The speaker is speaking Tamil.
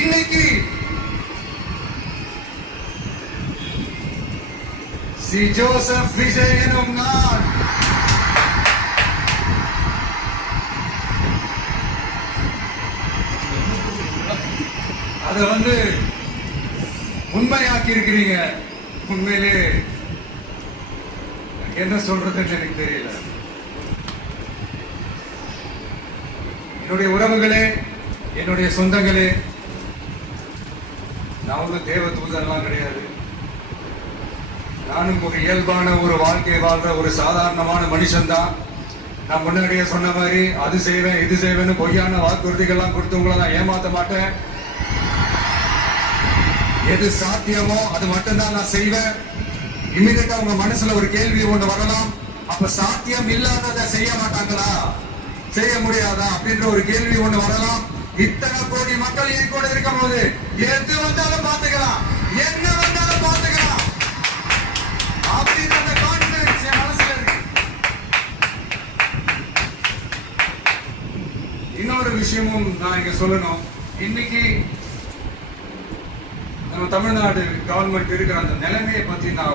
இன்னைக்கு சி ஜோசப் விஜய் எனும் நான் அதை உண்மையாக்கி இருக்கிறீங்க. உண்மையிலே என்ன சொல்றதுன்னு எனக்கு தெரியல. என்னுடைய உறவுகளே, என்னுடைய சொந்தங்களே, நான் ஒரு தேவ தூதர்லாம் கிடையாது. நானும் ஒரு இயல்பான ஒரு வாழ்க்கை வாழ்ற ஒரு சாதாரணமான மனுஷன் தான். நான் முன்னாடியே சொன்ன மாதிரி அது செய்வேன் இது செய்வேன்னு பொய்யான வாக்குறுதிகள்லாம் கொடுத்து உங்களை நான் ஏமாத்த மாட்டேன். எது சாத்தியமோ அது மட்டும்தான் நான் செய்வேன். இம்மிடியா உங்க மனசுல ஒரு கேள்வி ஒன்று வரலாம், அப்ப சாத்தியம் இல்லாததை செய்ய மாட்டாங்களா, செய்ய முடியாதா அப்படின்ற ஒரு கேள்வி ஒன்று வரலாம். இத்தனை கோடி மக்கள் என் கூட இருக்கும் போது எது வந்தாலும் பார்த்துக்கலாம், என்ன வந்தாலும் பார்த்துக்கலாம் அப்படின்ற அந்த கான்பிடன்ஸ் என் மனசுல இருக்கு. இன்னொரு விஷயமும் நான் இங்க சொல்லணும். இன்னைக்கு நம்ம தமிழ்நாடு கவர்மெண்ட் இருக்கிற அந்த நிலைமையை பத்தி நான்